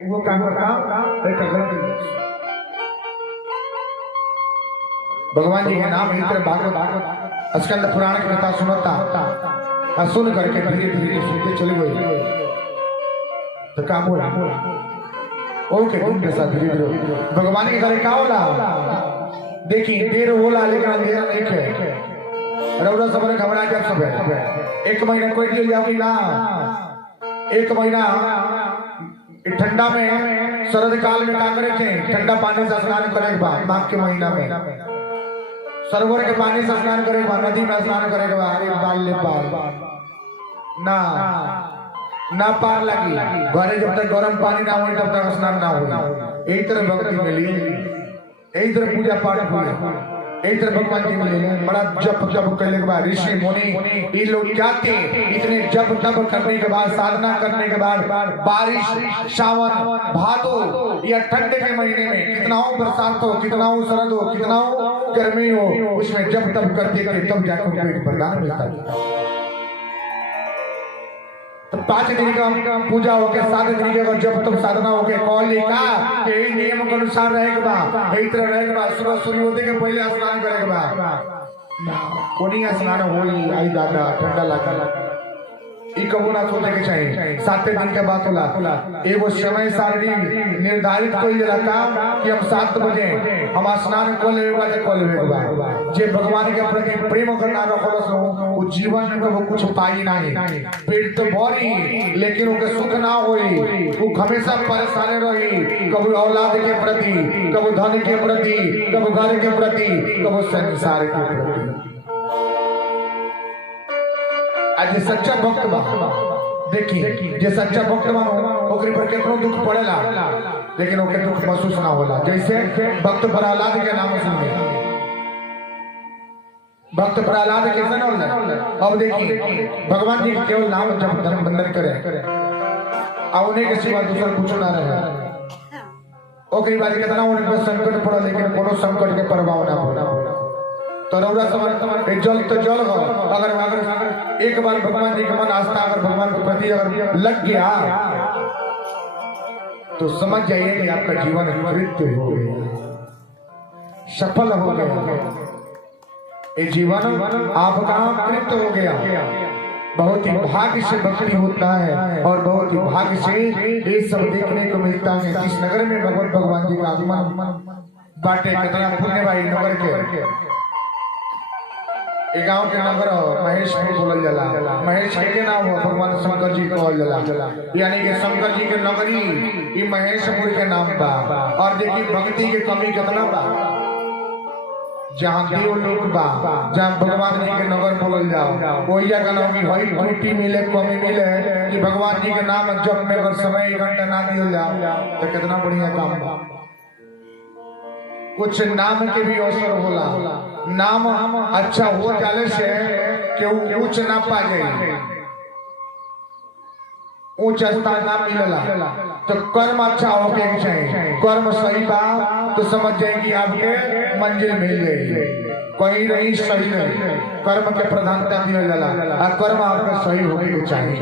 वो काम करता एक गलती भगवान जी के नाम इतने भागवत स्कंद पुराण की कथा सुनता सुन करके धीरे धीरे सुनते चले गए तो काम हो ओके दिन के साथ धीरे धीरे भगवान के घरे का होला देखिए देर होला लेकिन अंधेरा नहीं है रौरा सब घबरा के सब है एक महीना कोई दिल जाओगी ना एक महीना ठंडा में शरद काल में क्या करे थे ठंडा पानी से स्नान करे के बाद माघ के महीना में सरोवर के पानी से स्नान करे के बाद नदी में स्नान करे के बाद बाल ले पार ना ना पार लगी घरे जब तक गर्म पानी ना हो तब तक स्नान ना हो यही तरह भक्ति मिली यही तरह पूजा पाठ हुई एक तरह भगवान जी मिले बड़ा जप जप करने के बाद ऋषि मुनि ये लोग जाते इतने जप तप करने के बाद साधना करने के बाद बारिश सावन भादो या ठंड के महीने में कितना हो बरसात हो कितना हो शरद हो कितना हो गर्मी हो उसमें जप तप करते थे तब जाकर उनको एक वरदान मिलता था। तो 5 दिन का पूजा हो गया 7 दिन के बाद जब तब साधना हो गया कॉल लिखा यही नियम के अनुसार रहेगा यही तरह रहेगा सुबह सूर्योदय के पहले स्नान करेगा कोनी स्नान होई आई दादा ठंडा लगा कबू ना सोचे के चाहिए 7 दिन के बाद होला एगो समय सारणी निर्धारित कोई रखा कि हम 7 बजे हम स्नान को लेगा जे भगवान के प्रति प्रेम करना रखलस वो जीवन में वो कुछ पाई नहीं पेट तो भरी लेकिन उनके सुख ना होई वो हमेशा परेशान रही कभी औलाद के प्रति कभी धन के प्रति कभी घर के प्रति कभी संसार के प्रति। आज सच्चा भक्त बा देखिए जे सच्चा भक्त बा ओकरी पर कितना दुख पड़ेला लेकिन ओके दुख महसूस ना होला जैसे भक्त प्रहलाद के नाम सुने भक्त प्रहलाद कैसे ना होला अब देखिए भगवान जी केवल नाम जब धर्म बंधन करे और उन्हीं के सिवा दूसरा कुछ ना रहे ओकरी बात कितना उन पर संकट पड़ा लेकिन कोनो संकट के प्रभाव ना पड़ा तो रौरा समझ जल तो जल हो अगर एक बार भगवान जी का मन आस्था अगर भगवान के प्रति अगर लग गया तो समझ जाइए कि आपका जीवन कृत्य हो गया सफल हो गया ये जीवन आपका कृत्य हो गया। बहुत ही भाग्य से भक्ति होता है और बहुत ही भाग्य से ये सब देखने को मिलता है जिस नगर में भगवान जी का आगमन बाटे कितना पुण्य भाई नगर के गांव के नगर महेशपुर बोलल जाला महेश के नाम हो भगवान शंकर जी कहल जाला यानी कि शंकर जी के नगरी ये महेशपुर के नाम बा और देखिए भक्ति के कमी कितना बा जहाँ देव लोक बा जहाँ भगवान जी के नगर बोलल जाओ वही का नाम की हई त्रुटि मिले कमी मिले कि भगवान जी के नाम जब में अगर समय 1 घंटा ना दिया जाओ तो कितना बढ़िया काम बा। कुछ नाम के भी अवसर होला नाम अच्छा हो जाने से केहू उच्च ना पा जाए उच्च स्थान ना मिलेला तो कर्म अच्छा होके चाहिए कर्म सही बा तो समझ जाएगी आपके मंजिल मिल गई कहीं नहीं सही नहीं कर्म के प्रधानता दिया जाला और कर्म आपका सही होने के चाहिए।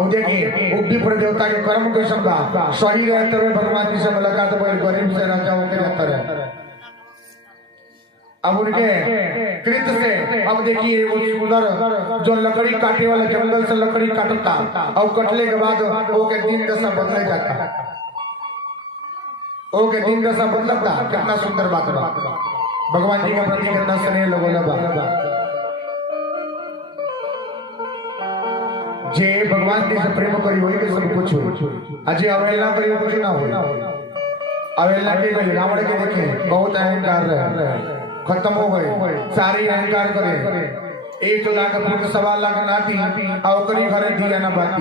अब देखिए उग्गी पर देवता के कर्म के शब्द सही रहते हुए भगवान जी से मुलाकात पर गरीब से राजा होकर रहता रहे अब उनके कृत से अब देखिए वो सुंदर जो लकड़ी काटे वाले जंगल से लकड़ी काटता और कटले के बाद वो के दिन दशा बदले जाता वो के दिन दशा बदलता कितना सुंदर बात बा भगवान जी का प्रति कितना स्नेह लगोला बा जे भगवान जी से प्रेम करी होई के सब कुछ हो अजय अवहेलना करी कुछ ना हो अवहेलना के गई रावण के देखे बहुत अहंकार रहे खत्म हो गए सारी अहंकार करे 1 लाख फुट 1.25 लाख नाती औकरी घरे दिया ना बाती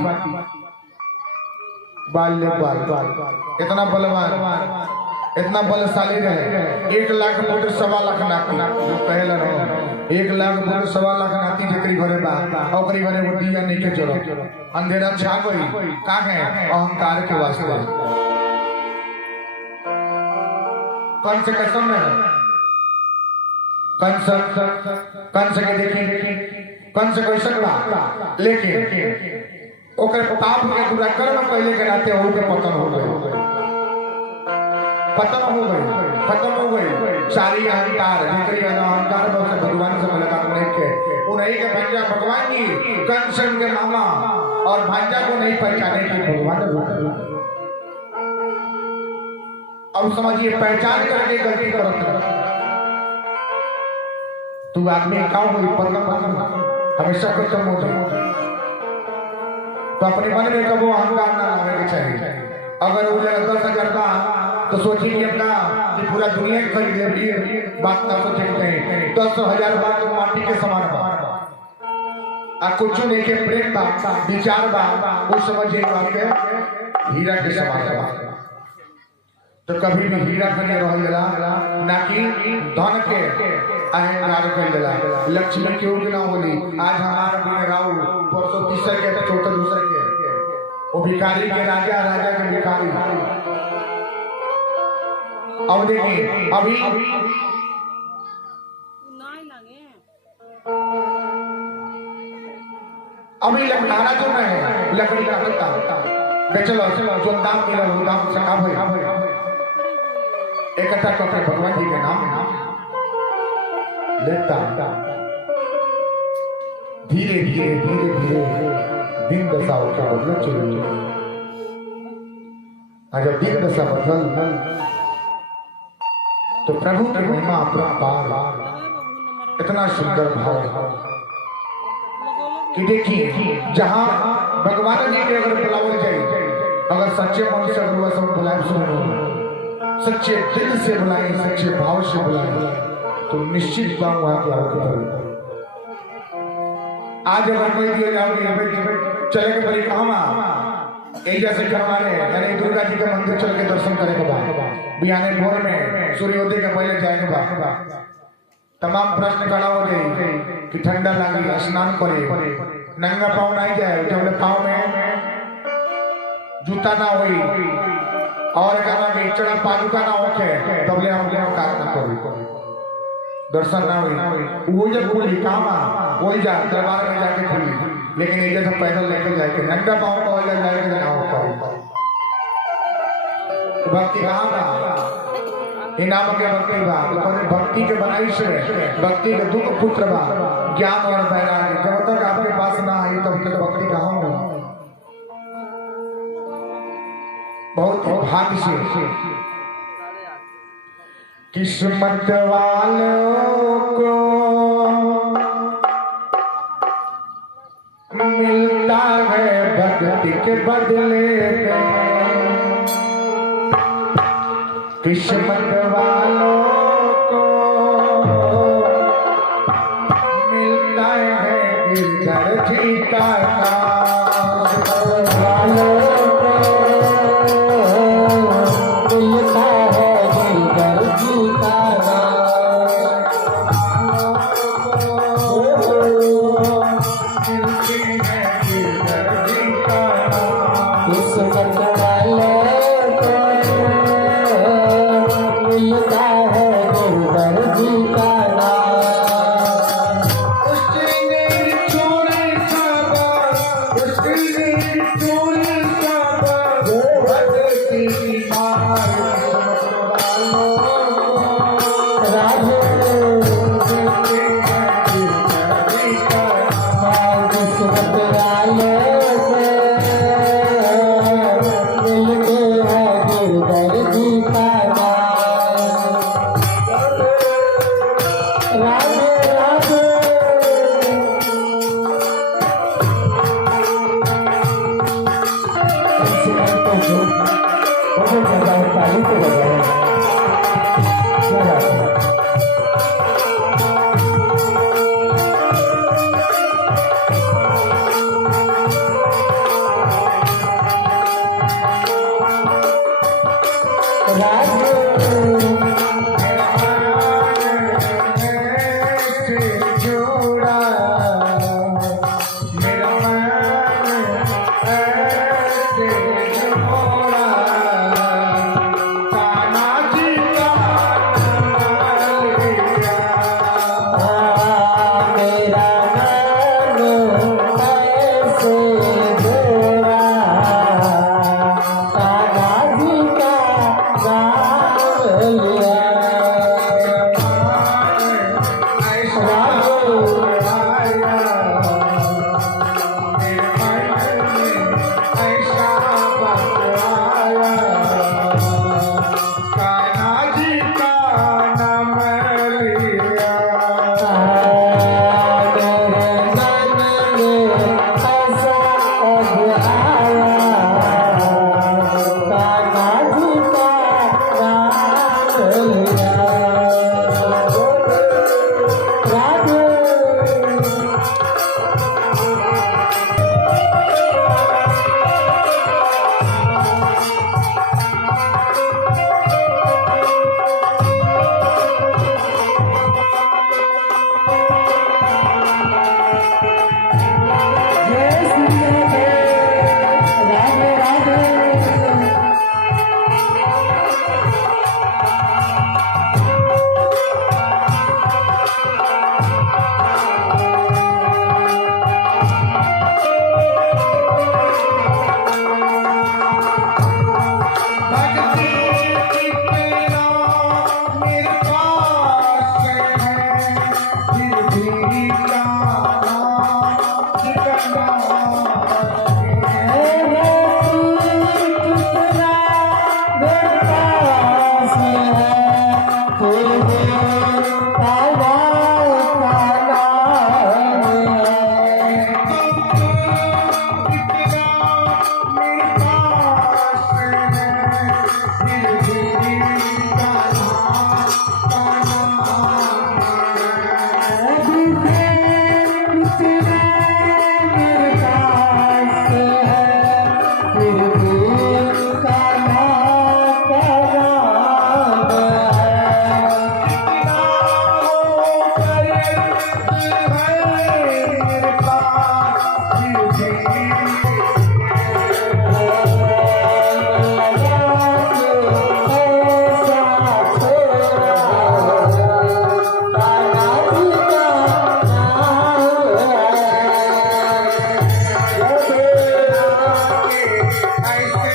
बाल ले बाल इतना बलवान इतना बलशाली रहे 1 लाख फुट 1.25 लाख नाती जो कहला रहो 1 लाख फुट 1.25 लाख नाती जेकरी घरे बा औकरी घरे वो दिया नहीं के चलो अंधेरा छा गई का है अहंकार के वास्ते कौन से कसम में कंस के देखिए कंस कैसन बा लेकिन ओकर पाप के पूरा कर्म पहले के नाते हो के पतन हो गए, पतन हो गए, खत्म हो गई सारी अहंकार जितनी अहंकार बस भगवान से मुलाकात नहीं के उन्हीं के भांजा भगवान जी कंसन के मामा और भांजा को नहीं पहचाने की भगवान। अब समझिए पहचान करके गलती करते तू आदमी का हो हमेशा खत्म हो जाए तो अपने मन में कबो अहंकार ना लाने के चाहिए। अगर वो जगह 10,000 का तो सोचिए अपना कि पूरा दुनिया खरीद ले बात ना सोचे नहीं 10,000 बात तो माटी के समान बा कुछ नहीं के प्रेम बा विचार बा वो समझिए आपके हीरा के समान बा। तो कभी भी हीरा के रह जाला ना कि धन के अहंकार कर जाला। लक्ष्मी क्यों ना होली आज हमारा दिन राहु परसों तीसरे के चौथे दूसरे के वो भिखारी के राजा राजा के भिखारी। अब देखिए अभी लकड़ाना जो है लकड़ी का टुकड़ा चलो जो दाम मिला वो दाम से भाई इकट्ठा करके भगवान जी के नाम लेता धीरे धीरे धीरे धीरे दिन दशा का बदल चल जब दिन दशा बदल तो प्रभु की महिमा अपरंपार इतना सुंदर भाव कि देखिए जहां भगवान जी के अगर बुलावे जाए अगर सच्चे मन से अगर सब बुलाए सुनो सच्चे दिल से बुलाए सच्चे भाव से बुलाए तो निश्चित बात वहां की आगे आज अगर कोई दिया जाओगे चले के बड़ी कहा जैसे करवाने यानी दुर्गा जी का मंदिर चल के दर्शन करे के बाद बिहाने भोर में सूर्योदय के पहले जाए के बाद तमाम प्रश्न खड़ा हो गए कि ठंडा लगी स्नान करे नंगा पाँव नहीं जाए जब पाँव में जूता ना हुई और चढ़ा पादुका ना होके तब ले हम कार्य ना करी दर्शन ना हुई वो जब खुली काम वही जा दरबार में जाके खुली लेकिन एक जैसे पैदल लेके जाके नंगा पाँव को जाके ना हो पाए भक्ति कहाँ का इनाम के भक्ति बा भक्ति के बनाई से भक्ति के दुख पुत्र बा ज्ञान और वैराग्य जब तक आपके पास ना आई तब तक भक्ति कहाँ हो। बहुत भाग्य से किस्मत वालों को मिलता है भक्ति के बदले में किस्मत वालों को मिलता है गिरधर जी का वालों Oh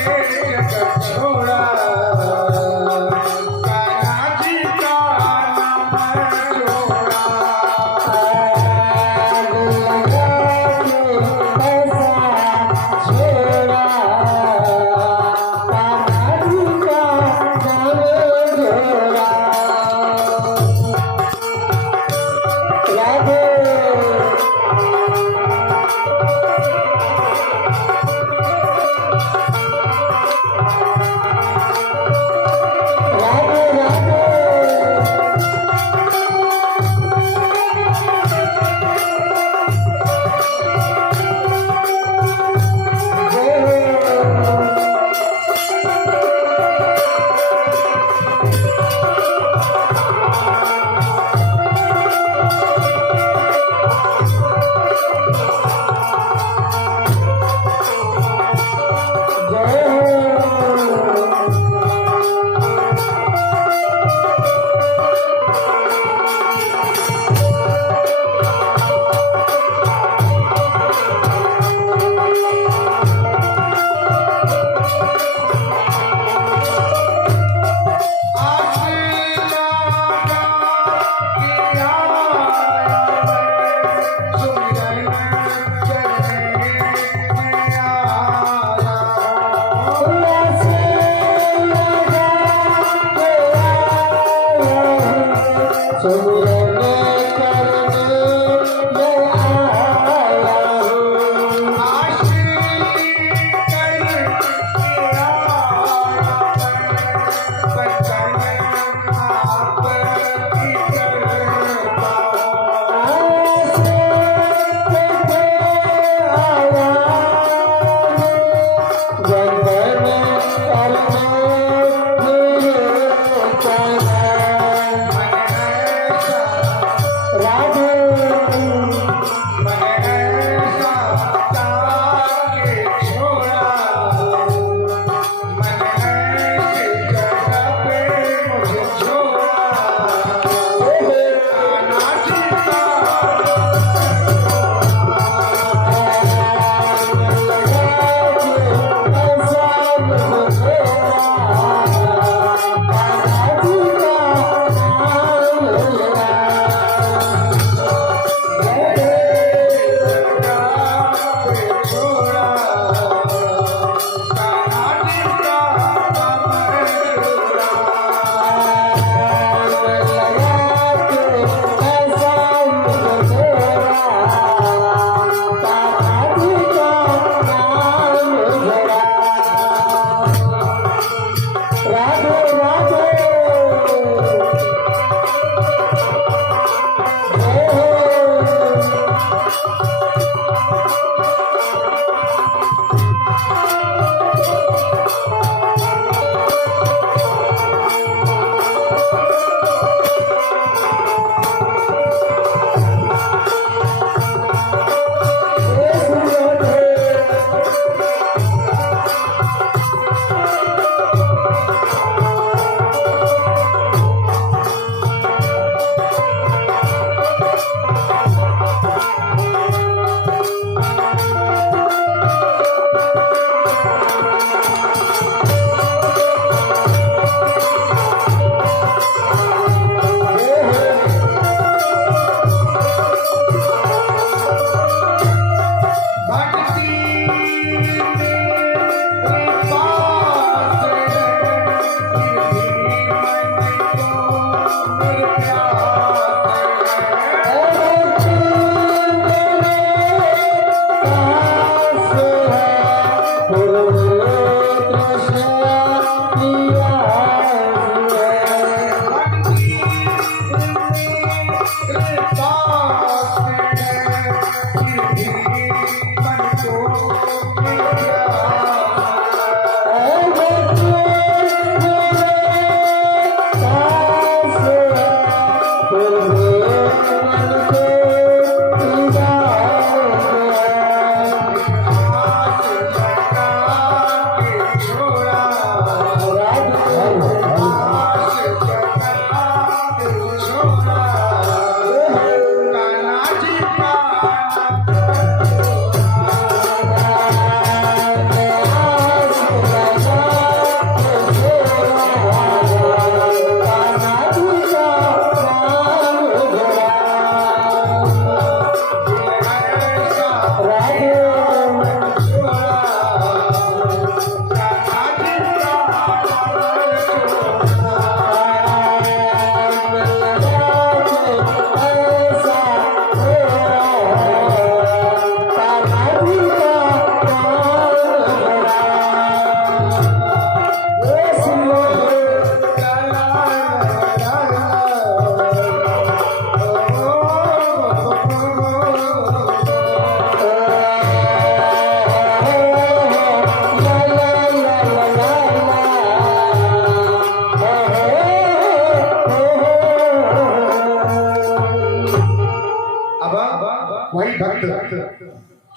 जगत छोड़ा कान्हा जी का नाम जोड़ा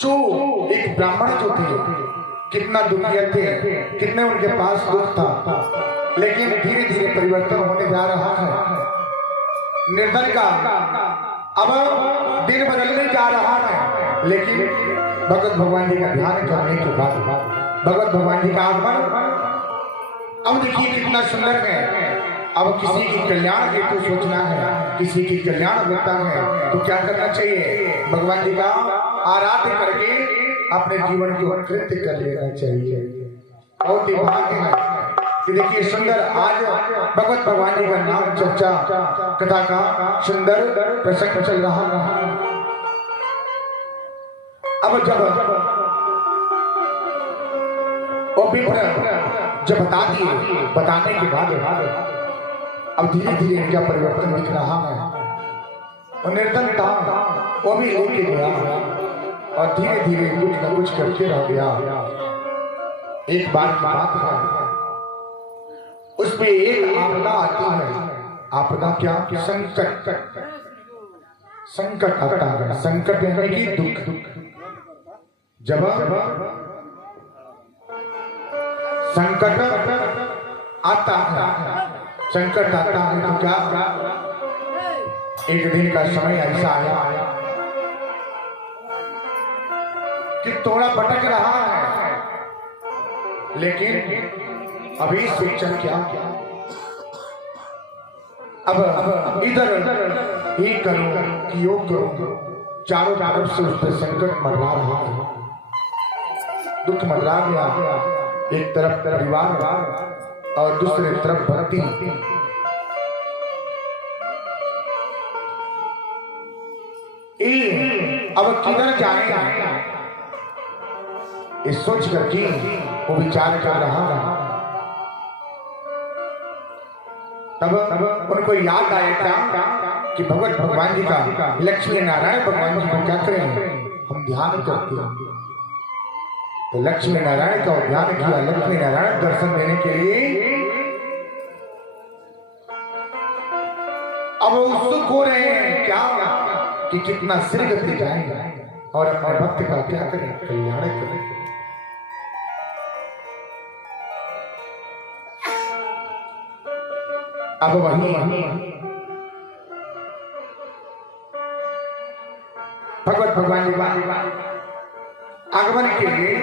जो एक ब्राह्मण जो थे, कितना दुखिया थे, कितने उनके पास दुख था, लेकिन धीरे धीरे परिवर्तन होने जा रहा है। निर्धन का अब दिन बदलने जा रहा है, लेकिन भगवत भगवान जी का ध्यान करने के बाद भगवत भगवान जी का आगमन अब देखिए कितना सुंदर है। अब किसी की कल्याण हेतु सोचना है, किसी की कल्याण होता है तो क्या करना चाहिए? भगवान जी का आराध्य करके अपने जीवन को कृत्य कर लेना चाहिए। बहुत ही भाग्य है कि देखिए सुंदर आज भगवत भगवान जी का नाम चर्चा कथा का सुंदर प्रसंग चल रहा है। अब जब जब बता दिए, बताने के बाद अब धीरे धीरे इनका परिवर्तन दिख रहा है। और निर्धन था वो भी लेके गया और धीरे धीरे कुछ न कुछ करके रह गया। एक बात है, उसमें एक आपदा आती है। आपदा क्या? संकट। संकट आता है। संकट यानी कि दुख। जब संकट आता है, संकट आता है तो क्या? एक दिन का समय ऐसा आया कि थोड़ा भटक रहा है, लेकिन अभी शिक्षण क्या? अब इधर ही करूं कि योग करूं, चारों तरफ से उस पर संकट मंडरा रहा है, दुख मंडरा गया। एक तरफ परिवार और दूसरे तरफ भक्ति। अब किधर जाएगा इस सोच करके वो विचार कर रहा है। तब उनको याद आया था कि भगवत भगवान जी का, लक्ष्मी नारायण भगवान जी को क्या करें? हम ध्यान करते हैं। तो लक्ष्मी नारायण का ध्यान किया। लक्ष्मी नारायण दर्शन देने के लिए अब उत्सुक हो रहे हैं क्या कि कितना सिर गति जाएगा और अपने भक्त का क्या करें? कल्याण करें। अब वही भगवत भगवान जी का आगमन के लिए